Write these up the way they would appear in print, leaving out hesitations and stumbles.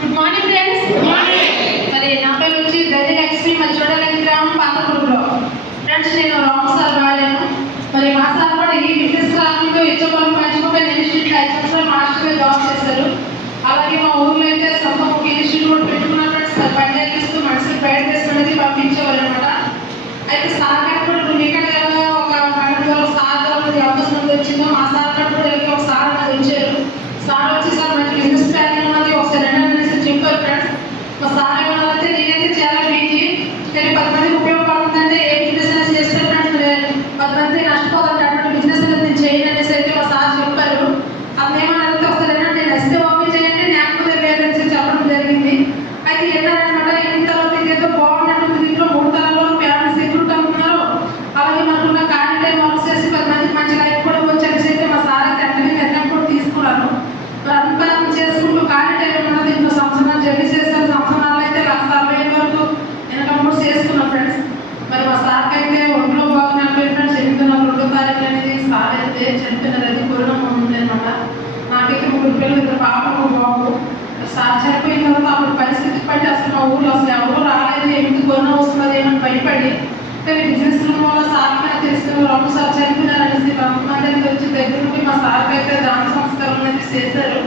Good morning friends. మరి నా పేరు వచ్చి గది లక్ష్మి. మరి చూడాలని గ్రామం పాతపూరులో. ఫ్రెండ్స్, నేను రామ్ సార్ వాడాను. మరి మా సార్ కూడా ఈ బిజినెస్ క్లాస్లో ఇచ్చోపల్లి పంచుకుంటే ఇన్స్టిట్యూట్ 5 సంవత్సరాలు మాస్టర్గా జాబ్ చేశారు. అలాగే మా ఊర్లో అయితే సొంత ఒక ఇన్స్టిట్యూట్ పెట్టుకున్న ఫ్రెండ్స్, పంచాయతీ ఇస్తూ మనుషులు బయట తీసుకునేది పంపించేవారు అనమాట. అయితే సార్ కూడా ఇక్కడ ఒక సార్ అవకాశం వచ్చిందో మా సార్ కూడా ఒక సార్ వచ్చారు. సార్ వచ్చి సార్ మంచి బిజినెస్ ప్లాన్ ఉన్నది ఒకసారి చెప్పారు ఫ్రెండ్స్. మా సార్ ఏమన్నారంటే నేనైతే చాలా బిజీ, కానీ 10 మందికి ఉపయోగపడుతుందంటే ఏ బిజినెస్ చేస్తే ఫ్రెండ్స్ 10 మంది నష్టపోతారు అటువంటి బిజినెస్ అనేది నేను చేయను అనేసి అయితే మా సార్ చెప్పారు. అతను ఏమన్నారంటే ఒకసారి నేను వస్తే ఓపెన్ చేయండి, లేకపోతే లేదని చెప్పడం జరిగింది. అయితే ఏంటనమాట ఎన్ని తర్వాత ఇదేదో బాగున్నట్టు దీంట్లో 3 తరాల్లో ఫ్యామిలీ సెక్యూరిటీ అనుకున్నారు. అలాగే మనకున్న ఖాళీ టైం వర్క్ చేసి 10 మందికి మంచి లైఫ్ కూడా వచ్చేసి అయితే మా సార్ అయితే అన్ని నిర్ణయం కూడా తీసుకున్నాను. మరి అంతా చేసుకుంటూ ఖాళీ టైం ఉన్నది ఇంకో సంవత్సరాలు జర్నీ చేశారు. సంవత్సరాలు అయితే 1,60,000 వరకు ఇన్కమ్ కూడా చేసుకున్నాం ఫ్రెండ్స్. మరి మా సార్కి అయితే ఒంట్లో బాగుంది ఫ్రెండ్స్. 2వ తారీఖు అనేది సార్ అయితే చనిపోయినది. అది కరోనా ఉంది అనమాట. నాకైతే 3 పిల్లలు, 2 పాపలు, 1 బాబు. సార్ చనిపోయిన తర్వాత అప్పుడు పరిస్థితి బట్టి అసలు మా ఊళ్ళో అసలు ఎవరు రాలేదు. ఎందుకు కరోనా వస్తున్నది ఏమని భయపడి, కానీ బిజినెస్ వల్ల సార్ తెలుసుకుని రాము సార్ చనిపోయినారనేసి 100 మంది వచ్చి దగ్గర నుండి మా సార్కి అయితే దాన సంస్కారం అనేది చేశారు.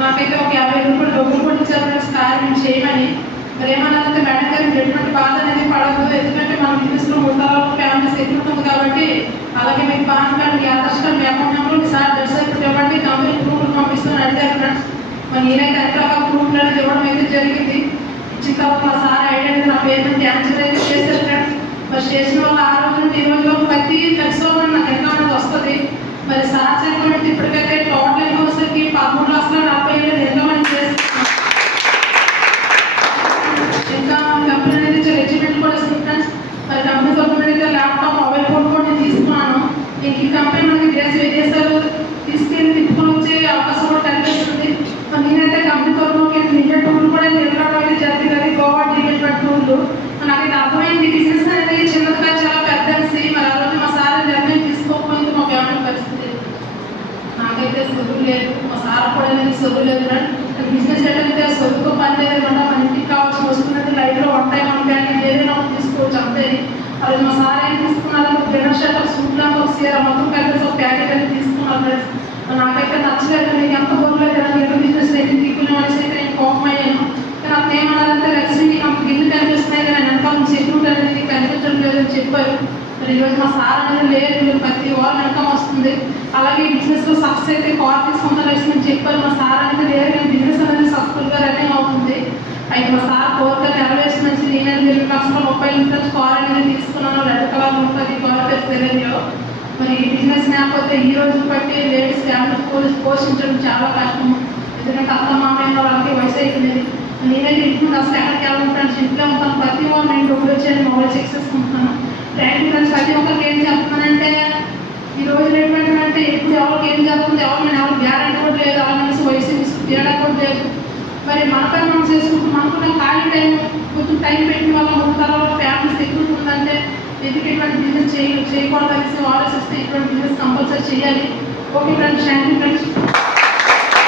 నాకైతే ఒక 50 రూపాయలు డబ్బులు కూడా ఇచ్చారు కార్యం చేయమని. మరి ఏమన్నారంటే మేడం గారు ఎటువంటి బాధ అనేది పడదు, ఎందుకంటే మన బిజినెస్లో 3 తరాల ఫ్యామిలీ సెక్యూరిటీ ఉంది కాబట్టి. అలాగే మీకు పాన్ కార్డు మీ ఆధార్ కార్డు మీ అకౌంట్ నెంబర్ మీ సార్ డ్రెస్ అయితే ఇవ్వండి, కంపెనీ ప్రూఫ్లు పంపిస్తామని అడిగారు ఫ్రెండ్స్. మరి నేనైతే అన్ని రకాల ప్రూఫ్లు అనేది ఇవ్వడం అయితే జరిగింది. ఇచ్చిన తర్వాత మా సార్ ఐడి అనేది నా పేరు మీద క్యాన్సిల్ అయితే చేశారు ఫ్రెండ్స్. మరి స్టేషన్ వల్ల ఆ రోజు నుండి ఈ రోజు వరకు ప్రతి పరిశ్రమ నాకు ఎంత అనేది వస్తుంది. మరి సార్ చనిపోయినట్టు ఇప్పటికైతే టోటల్ వచ్చేసరికి 13,40,000 ఎంతో మంది చేస్తున్నాం. ఇంకా కంపెనీ అనేది చాలా అచీవ్మెంట్ కూడా ఇస్తుంది ఫ్రెండ్స్. మరి కంపెనీ తరఫున అయితే ల్యాప్టాప్ మొబైల్ ఫోన్ కూడా నేను తీసుకున్నాను. నేను ఈ కంపెనీ మనకి విదేశాలు తీసుకెళ్ళి తిప్పుకొని వచ్చే అవకాశం కూడా కనిపిస్తుంది. మరి నేనైతే కంపెనీ తరఫున ఇండియా టూర్లు కూడా నిలబడడం అయితే జరిగింది. అది గోవా డిబేట్ టూర్లు. నాకైతే అర్థమైంది బిజినెస్ అనేది చిన్నదిగా చాలా పెద్ద అనేసి. మరి ఆ రోజు మా సార్ నిర్ణయం తీసుకోకపోయింది మా ఫ్యామిలీ పరిస్థితి. నాకైతే చదువు లేదు, మా సార్ కూడా చదువు లేదు. బిజినెస్ అయితే చదువుకో పని లేదనమాట. మన ఇంటికి కావాల్సి వస్తున్నది లైఫ్లో 1 టైం 1 బ్యాగ్ ఏదైనా తీసుకోవచ్చు అంతే. అది మా సార్ ఏం తీసుకున్నారు, డిన్నర్ షర్ట్ సూట్ లాగా ఒక సీర మొత్తం కలిసి ఒక ప్యాకెట్ అనేది తీసుకున్నారు ఫ్రెండ్స్. నాకైతే నచ్చలేదు. నేను ఎంత బోర్లేదు ఏదో బిజినెస్ అయితే తీసుకునే అనేసి అయితే నేను కోపం అయ్యాను. కానీ అతను ఏమన్నారంటే లక్ష్మి నాకు గిల్లు కనిపిస్తున్నాయి కానీ వెనకాల సెక్యూరిటీ అనేది కనిపించడం లేదని చెప్పారు. మరి ఈరోజు మా సార్ అనేది లేదు, ప్రతి వారం ఇన్కమ్ వస్తుంది. అలాగే బిజినెస్లో సక్సెస్ అయితే కార్ తీసుకుంటాను అని చెప్పారు. మా సార్ అనేది లేదు, నేను బిజినెస్ అనేది సక్సెస్ఫుల్గా రన్నింగ్ అవుతుంది. అయితే మా సార్ కోరిక నెరవేర్చినది. నేను 2,30,000 కార్ అనేది తీసుకున్నాను. రెడ్ కలర్ ఉంటుంది కార్ పేరు తెలియదు. మరి ఈ బిజినెస్ లేకపోతే ఈ రోజు బట్టి లేడీస్ ఫ్యామిలీ పోషించడం చాలా కష్టం. ఎందుకంటే అత్త మామయ్య వాళ్ళకి వయసు అయిపోయింది. నేనైతే ఇంట్లో అసలు ఎక్కడికి వెళ్ళాను ఫ్రెండ్స్, ఇంట్లో ఉంటాను. ప్రతి వారం నేను డబ్బులు వచ్చాను మొబైల్ చేసుకుంటున్నాను. Thank you friends. ప్రతి ఒక్కరికి ఏం చెప్తున్నానంటే ఈ రోజు ఏంటంటే ఇప్పుడు ఎవరికి ఏం జరుగుతుంది ఎవరు గ్యారెంటీ కూడా లేదు. అలాగే వయసు తేడా కూడా లేదు. మరి మనపై మనం చేసుకుంటూ మనకున్న ఖాళీ టైం కొంచెం టైం పెట్టిన వల్ల 3 తరాల ఫ్యామిలీ సెక్యూరిటీ ఉందంటే ఎందుకు ఇటువంటి బిజినెస్ చేయకూడదు అనేసి ఆలోచిస్తే ఇటువంటి బిజినెస్ కంపల్సరీ చేయాలి. Okay friends, thank you friends.